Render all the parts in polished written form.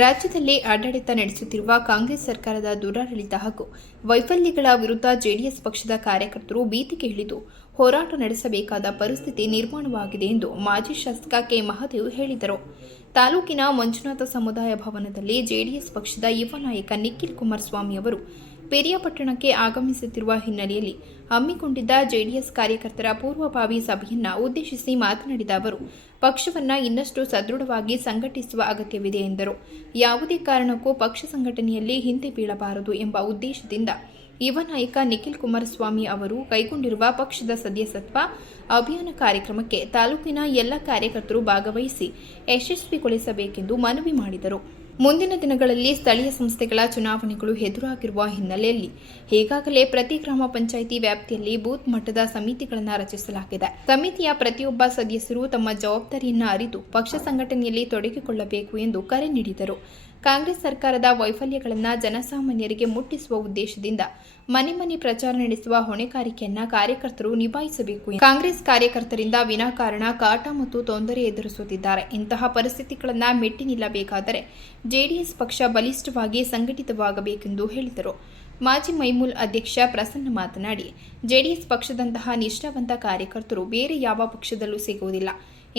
ರಾಜ್ಯದಲ್ಲಿ ಆಡಳಿತ ನಡೆಸುತ್ತಿರುವ ಕಾಂಗ್ರೆಸ್ ಸರ್ಕಾರದ ದುರಾಡಳಿತ ಹಾಗೂ ವೈಫಲ್ಯಗಳ ವಿರುದ್ಧ ಜೆಡಿಎಸ್ ಪಕ್ಷದ ಕಾರ್ಯಕರ್ತರು ಬೀದಿಗೆ ಇಳಿದು ಹೋರಾಟ ನಡೆಸಬೇಕಾದ ಪರಿಸ್ಥಿತಿ ನಿರ್ಮಾಣವಾಗಿದೆ ಎಂದು ಮಾಜಿ ಶಾಸಕ ಕೆ ಮಹದೇವ್ ಹೇಳಿದರು. ತಾಲೂಕಿನ ಮಂಜುನಾಥ ಸಮುದಾಯ ಭವನದಲ್ಲಿ ಜೆಡಿಎಸ್ ಪಕ್ಷದ ಯುವ ನಾಯಕ ನಿಖಿಲ್ ಕುಮಾರಸ್ವಾಮಿ ಅವರು ಪೆರಿಯಾಪಟ್ಟಣಕ್ಕೆ ಆಗಮಿಸುತ್ತಿರುವ ಹಿನ್ನೆಲೆಯಲ್ಲಿ ಹಮ್ಮಿಕೊಂಡಿದ್ದ ಜೆಡಿಎಸ್ ಕಾರ್ಯಕರ್ತರ ಪೂರ್ವಭಾವಿ ಸಭೆಯನ್ನ ಉದ್ದೇಶಿಸಿ ಮಾತನಾಡಿದ ಅವರು, ಪಕ್ಷವನ್ನು ಇನ್ನಷ್ಟು ಸದೃಢವಾಗಿ ಸಂಘಟಿಸುವ ಅಗತ್ಯವಿದೆ ಎಂದರು. ಯಾವುದೇ ಕಾರಣಕ್ಕೂ ಪಕ್ಷ ಸಂಘಟನೆಯಲ್ಲಿ ಹಿಂದೆ ಬೀಳಬಾರದು ಎಂಬ ಉದ್ದೇಶದಿಂದ ಯುವ ನಾಯಕ ನಿಖಿಲ್ ಕುಮಾರಸ್ವಾಮಿ ಅವರು ಕೈಗೊಂಡಿರುವ ಪಕ್ಷದ ಸದಸ್ಯತ್ವ ಅಭಿಯಾನ ಕಾರ್ಯಕ್ರಮಕ್ಕೆ ತಾಲೂಕಿನ ಎಲ್ಲ ಕಾರ್ಯಕರ್ತರು ಭಾಗವಹಿಸಿ ಯಶಸ್ವಿಗೊಳಿಸಬೇಕೆಂದು ಮನವಿ ಮಾಡಿದರು. ಮುಂದಿನ ದಿನಗಳಲ್ಲಿ ಸ್ಥಳೀಯ ಸಂಸ್ಥೆಗಳ ಚುನಾವಣೆಗಳು ಎದುರಾಗಿರುವ ಹಿನ್ನೆಲೆಯಲ್ಲಿ ಈಗಾಗಲೇ ಪ್ರತಿ ಗ್ರಾಮ ಪಂಚಾಯಿತಿ ವ್ಯಾಪ್ತಿಯಲ್ಲಿ ಬೂತ್ ಮಟ್ಟದ ಸಮಿತಿಗಳನ್ನು ರಚಿಸಲಾಗಿದೆ. ಸಮಿತಿಯ ಪ್ರತಿಯೊಬ್ಬ ಸದಸ್ಯರು ತಮ್ಮ ಜವಾಬ್ದಾರಿಯನ್ನು ಅರಿತು ಪಕ್ಷ ಸಂಘಟನೆಯಲ್ಲಿ ತೊಡಗಿಕೊಳ್ಳಬೇಕು ಎಂದು ಕರೆ ನೀಡಿದರು. ಕಾಂಗ್ರೆಸ್ ಸರ್ಕಾರದ ವೈಫಲ್ಯಗಳನ್ನು ಜನಸಾಮಾನ್ಯರಿಗೆ ಮುಟ್ಟಿಸುವ ಉದ್ದೇಶದಿಂದ ಮನೆ ಮನೆ ಪ್ರಚಾರ ನಡೆಸುವ ಹೊಣೆಗಾರಿಕೆಯನ್ನು ಕಾರ್ಯಕರ್ತರು ನಿಭಾಯಿಸಬೇಕು. ಕಾಂಗ್ರೆಸ್ ಕಾರ್ಯಕರ್ತರಿಂದ ವಿನಾಕಾರಣ ಕಾಟ ಮತ್ತು ತೊಂದರೆ ಎದುರಿಸುತ್ತಿದ್ದಾರೆ. ಇಂತಹ ಪರಿಸ್ಥಿತಿಗಳನ್ನು ಮೆಟ್ಟಿ ನಿಲ್ಲಬೇಕಾದರೆ ಜೆಡಿಎಸ್ ಪಕ್ಷ ಬಲಿಷ್ಠವಾಗಿ ಸಂಘಟಿತವಾಗಬೇಕೆಂದು ಹೇಳಿದರು. ಮಾಜಿ ಮೈಮೂಲ್ ಅಧ್ಯಕ್ಷ ಪ್ರಸನ್ನ ಮಾತನಾಡಿ, ಜೆಡಿಎಸ್ ಪಕ್ಷದಂತಹ ನಿಷ್ಠಾವಂತ ಕಾರ್ಯಕರ್ತರು ಬೇರೆ ಯಾವ ಪಕ್ಷದಲ್ಲೂ ಸಿಗುವುದಿಲ್ಲ.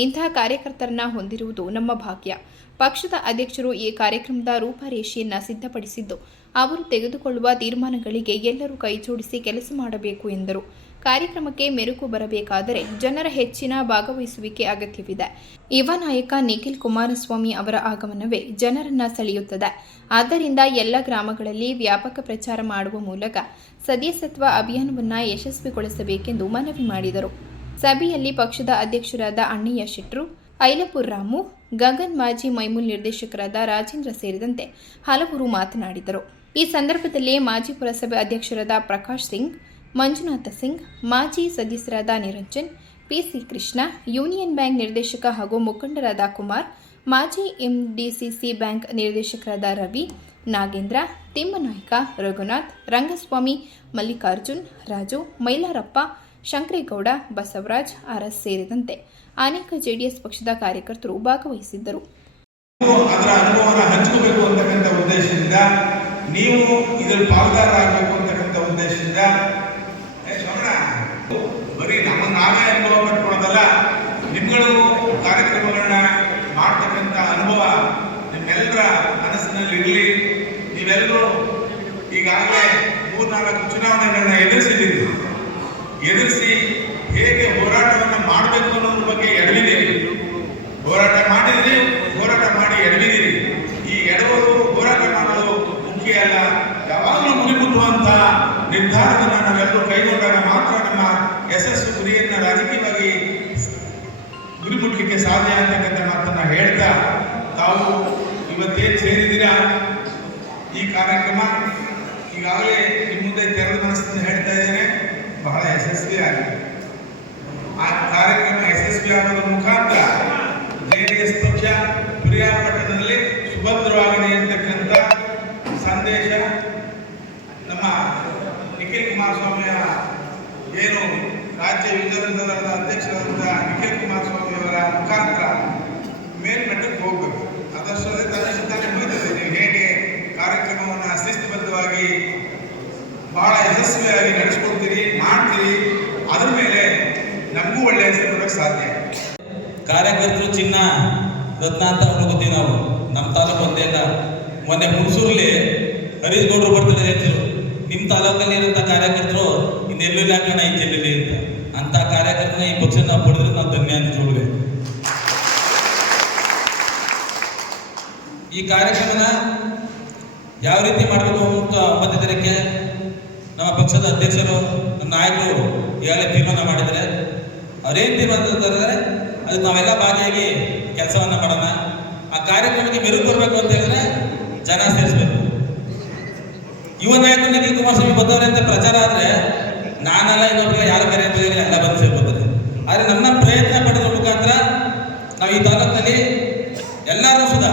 ಇಂತಹ ಕಾರ್ಯಕರ್ತರನ್ನ ಹೊಂದಿರುವುದು ನಮ್ಮ ಭಾಗ್ಯ. ಪಕ್ಷದ ಅಧ್ಯಕ್ಷರು ಈ ಕಾರ್ಯಕ್ರಮದ ರೂಪರೇಷೆಯನ್ನು ಸಿದ್ಧಪಡಿಸಿದ್ದು, ಅವರು ತೆಗೆದುಕೊಳ್ಳುವ ತೀರ್ಮಾನಗಳಿಗೆ ಎಲ್ಲರೂ ಕೈಜೋಡಿಸಿ ಕೆಲಸ ಮಾಡಬೇಕು ಎಂದರು. ಕಾರ್ಯಕ್ರಮಕ್ಕೆ ಮೆರುಗು ಬರಬೇಕಾದರೆ ಜನರ ಹೆಚ್ಚಿನ ಭಾಗವಹಿಸುವಿಕೆ ಅಗತ್ಯವಿದೆ. ಯುವ ನಾಯಕ ನಿಖಿಲ್ ಕುಮಾರಸ್ವಾಮಿ ಅವರ ಆಗಮನವೇ ಜನರನ್ನ ಸೆಳೆಯುತ್ತದೆ. ಆದ್ದರಿಂದ ಎಲ್ಲ ಗ್ರಾಮಗಳಲ್ಲಿ ವ್ಯಾಪಕ ಪ್ರಚಾರ ಮಾಡುವ ಮೂಲಕ ಸದಸ್ಯತ್ವ ಅಭಿಯಾನವನ್ನು ಯಶಸ್ವಿಗೊಳಿಸಬೇಕೆಂದು ಮನವಿ ಮಾಡಿದರು. ಸಭೆಯಲ್ಲಿ ಪಕ್ಷದ ಅಧ್ಯಕ್ಷರಾದ ಅಣ್ಣಯ್ಯ ಶೆಟ್ರು, ಐಲಪುರ್ ರಾಮು, ಗಗನ್, ಮಾಜಿ ಮೈಮೂಲ್ ನಿರ್ದೇಶಕರಾದ ರಾಜೇಂದ್ರ ಸೇರಿದಂತೆ ಹಲವರು ಮಾತನಾಡಿದರು. ಈ ಸಂದರ್ಭದಲ್ಲಿ ಮಾಜಿ ಪುರಸಭೆ ಅಧ್ಯಕ್ಷರಾದ ಪ್ರಕಾಶ್ ಸಿಂಗ್, ಮಂಜುನಾಥ ಸಿಂಗ್, ಮಾಜಿ ಸದಸ್ಯರಾದ Niranjan, PC Krishna, union bank ನಿರ್ದೇಶಕ ಹಾಗೂ ಮುಖಂಡರಾದ ಕುಮಾರ್, ಮಾಜಿ ಎಂಡಿಸಿಸಿ ಬ್ಯಾಂಕ್ ನಿರ್ದೇಶಕರಾದ ರವಿ, ನಾಗೇಂದ್ರ, ತಿಮ್ಮನಾಯ್ಕ, ರಘುನಾಥ್, ರಂಗಸ್ವಾಮಿ, ಮಲ್ಲಿಕಾರ್ಜುನ್, ರಾಜು, ಮೈಲಾರಪ್ಪ, ಶಂಕರೇಗೌಡ, ಬಸವರಾಜ್, ಅರಸ್ ಸೇರಿದಂತೆ ಅನೇಕ ಜೆಡಿಎಸ್ ಪಕ್ಷದ ಕಾರ್ಯಕರ್ತರು ಭಾಗವಹಿಸಿದ್ದರು. ಅದರ ಅನುಭವನ ಹಂಚಿಕೊಳ್ಳಬೇಕು ಅಂತಕ್ಕಂಥ ಉದ್ದೇಶದಿಂದ, ನೀವು ಇದರಲ್ಲಿ ಪಾಲ್ಗಾರರಾಗಬೇಕು ಅಂತಕ್ಕಂಥ ಉದ್ದೇಶದಿಂದ ಬರೀ ನಾವೇ ಅನುಭವ ಪಟ್ಕೊಳ್ಳೋದಲ್ಲ, ನಿಮ್ಗಳು ಕಾರ್ಯಕ್ರಮಗಳನ್ನ ಮಾಡ್ತಕ್ಕಂಥ ಅನುಭವ ನಿಮ್ಮೆಲ್ಲರ ಮನಸ್ಸಿನಲ್ಲಿ ಇರಲಿ. ನೀವೆಲ್ಲರೂ ಈಗಾಗಲೇ 3-4 ಚುನಾವಣೆಗಳನ್ನ ಎದುರಿಸಿ ಹೇಗೆ ಹೋರಾಟವನ್ನು ಮಾಡಬೇಕು ಅನ್ನೋದ್ರ ಬಗ್ಗೆ ಎಡವಿದ್ದೀರಿ. ಹೋರಾಟ ಮಾಡಿದ್ರಿ, ಹೋರಾಟ ಮಾಡಿ ಎಡವಿದ್ದೀರಿ. ಈ ಎಡವರು ಹೋರಾಟ ಮಾಡೋದು ಮುಖ್ಯ ಅಲ್ಲ, ಯಾವಾಗಲೂ ಗುರಿ ಮುಟ್ಟುವಂತ ನಿರ್ಧಾರವನ್ನು ನಾವೆಲ್ಲರೂ ಕೈಗೊಂಡಾಗ ಮಾತ್ರ ನಮ್ಮ ಯಶಸ್ಸು ಗುರಿಯನ್ನು ರಾಜಕೀಯವಾಗಿ ಗುರಿ ಮುಟ್ಟಲಿಕ್ಕೆ ಸಾಧ್ಯ ಅಂತಕ್ಕಂಥ ಮಾತನ್ನ ಹೇಳ್ತಾ, ತಾವು ಇವತ್ತೇನು ಸೇರಿದ್ದೀರಾ ಈ ಕಾರ್ಯಕ್ರಮ ಈಗಾಗಲೇ ನಿಮ್ಮ ಮುಂದೆ ತೆರೆದ ಮನಸ್ಸಿಂದ ಹೇಳ್ತಾ ಇದ್ದೇನೆ, ಬಹಳ ಯಶಸ್ವಿಯಾಗಿದೆ. ಆ ಕಾರ್ಯಕ್ರಮ ಯಶಸ್ವಿಯಾಗೋದ್ರ ಮುಖಾಂತರ ಜೆಡಿಎಸ್ ಪಕ್ಷ ಪಿರಿಯಾಪಟ್ಟಣದಲ್ಲಿ ಸುಭದ್ರವಾಗಿದೆ ಅಂತಕ್ಕಂಥ ಸಂದೇಶ ನಮ್ಮ ನಿಖಿಲ್ ಕುಮಾರಸ್ವಾಮಿಯ ಏನು ರಾಜ್ಯ ವಿಧಾನಸಭಾ ಅಧ್ಯಕ್ಷರಾದಂಥ ನಿಖಿಲ್ ಕುಮಾರಸ್ವಾಮಿ ಅವರ ಮುಖಾಂತರ ಮೇಲ್ಮಟ್ಟಕ್ಕೆ ಹೋಗಬೇಕು. ಅದಷ್ಟೇ ತಾನೇ ಹೋಗ್ತದೆ. ನೀವು ಹೇಗೆ ಕಾರ್ಯಕ್ರಮವನ್ನು ಶಿಸ್ತುಬದ್ಧವಾಗಿ ಬಹಳ ಯಶಸ್ವಿಯಾಗಿ ನಡೆಸ್ಕೊಡ್ತೀರಿ, ಮಾಡ್ತೀರಿ, ಅದ್ರ ಮೇಲೆ ನಮಗೂ ಒಳ್ಳೆಯ ಹೆಸರು ಕೊಡೋಕ್ಕೆ ಸಾಧ್ಯ. ಕಾರ್ಯಕರ್ತರು ಚಿನ್ನ ರತ್ನ ಅಂತ ಹೋಗುತ್ತೀವಿ ನಾವು. ನಮ್ಮ ತಾಲೂಕು ಒಂದೇ ಅಲ್ಲ, ಮೊನ್ನೆ ಹುಣಸೂರಲ್ಲಿ ಹರೀಶ್ ಗೌಡರು ಬರ್ತಾರೆ ಹೇಳ್ತಿರು, ನಿಮ್ಮ ತಾಲೂಕಲ್ಲಿ ಇರೋಂಥ ಕಾರ್ಯಕರ್ತರು ಇನ್ನೆಲ್ಲೂ ಹಾಕೋಣ ಈ ಜಿಲ್ಲೆಯಲ್ಲಿ ಅಂತ ಕಾರ್ಯಕರ್ತನ ಈ ಪಕ್ಷ ನಾವು ಪಡೆದ್ರೆ ನಾವು ಧನ್ಯ ಅನಿಸ್ಕೊಳ್ಳಿ. ಈ ಕಾರ್ಯಕ್ರಮನ ಯಾವ ರೀತಿ ಮಾಡಬೇಕು ಅಂತ 9 ತಾರೀಕಿಗೆ ನಮ್ಮ ಪಕ್ಷದ ಅಧ್ಯಕ್ಷರು, ನಮ್ಮ ನಾಯಕರು ಈಗಾಗಲೇ ತೀರ್ಮಾನ ಮಾಡಿದರೆ, ಅವರೇನು ತೀರ್ಮಾನ ತಂದರೆ ಅದಕ್ಕೆ ನಾವೆಲ್ಲ ಭಾಗಿಯಾಗಿ ಕೆಲಸವನ್ನು ಮಾಡೋಣ. ಆ ಕಾರ್ಯಕ್ರಮಕ್ಕೆ ಮೆರುಗು ಬರಬೇಕು ಅಂತ ಹೇಳಿದ್ರೆ ಜನ ಸೇರಿಸ್ಬೇಕು. ಯುವ ನಾಯಕರು ನಿಖಿಲ್ ಕುಮಾರಸ್ವಾಮಿ ಬಂದವರೇ ಅಂತ ಪ್ರಚಾರ ಆದರೆ ನಾನೆಲ್ಲ ಇನ್ನೊಬ್ಬರಿಗೆ ಯಾರು ಕರೆ ಅಂತ ಹೇಳಿ ಎಲ್ಲ ಬಂದು ಸೇರ್ಬೋತಾರೆ. ಆದರೆ ನಮ್ಮ ಪ್ರಯತ್ನ ಪಡೆದ್ರ ಮುಖಾಂತರ ನಾವು ಈ ತಾಲೂಕಿನಲ್ಲಿ ಎಲ್ಲರೂ ಸುಧಾ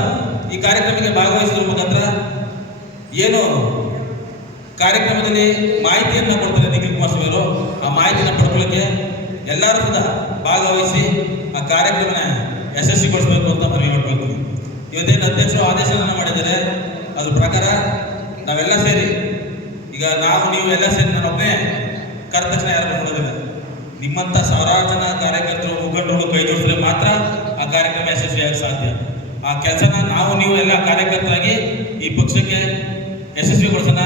ಈ ಕಾರ್ಯಕ್ರಮಕ್ಕೆ ಭಾಗವಹಿಸೋದ್ರ ಮುಖಾಂತರ ಏನು ಕಾರ್ಯಕ್ರಮದಲ್ಲಿ ಮಾಹಿತಿಯನ್ನು ಕೊಡ್ತಾರೆ ನಿಖಿಲ್ ಕುಮಾರಸ್ವಾಮಿ ಅವರು, ಆ ಮಾಹಿತಿಯನ್ನು ಪಡ್ಕೊಳ್ಳೋಕ್ಕೆ ಎಲ್ಲರೂ ಸುಧಾ ಭಾಗವಹಿಸಿ ಆ ಕಾರ್ಯಕ್ರಮನ ಯಶಸ್ವಿಗೊಳಿಸಬೇಕು ಅಂತ ಮನವಿ ಮಾಡಬೇಕು. ಇವತ್ತೇನು ಅಧ್ಯಕ್ಷರು ಆದೇಶವನ್ನು ಮಾಡಿದ್ದಾರೆ. ಅದ್ರ ಪ್ರಕಾರ ನಾವೆಲ್ಲ ಸೇರಿ, ಈಗ ನಾವು ನೀವು ಎಲ್ಲ ಸೇರಿ ನಾನೊಬ್ಬನೇ ಕರೆದ ತಕ್ಷಣ ಯಾರು ನೋಡೋದಿಲ್ಲ. ನಿಮ್ಮಂಥ ಸಾವಿರಾರು ಜನ ಕಾರ್ಯಕರ್ತರು ಮುಖಂಡರು ಕೈ ಜೋಡಿಸಿದ್ರೆ ಮಾತ್ರ ಆ ಕಾರ್ಯಕ್ರಮ ಯಶಸ್ವಿಯಾಗಿ ಸಾಧ್ಯ. ಆ ಕೆಲಸನ ನಾವು ನೀವು ಎಲ್ಲ ಕಾರ್ಯಕರ್ತರಾಗಿ ಈ ಪಕ್ಷಕ್ಕೆ ಯಶಸ್ವಿಗೊಳಿಸೋಣ.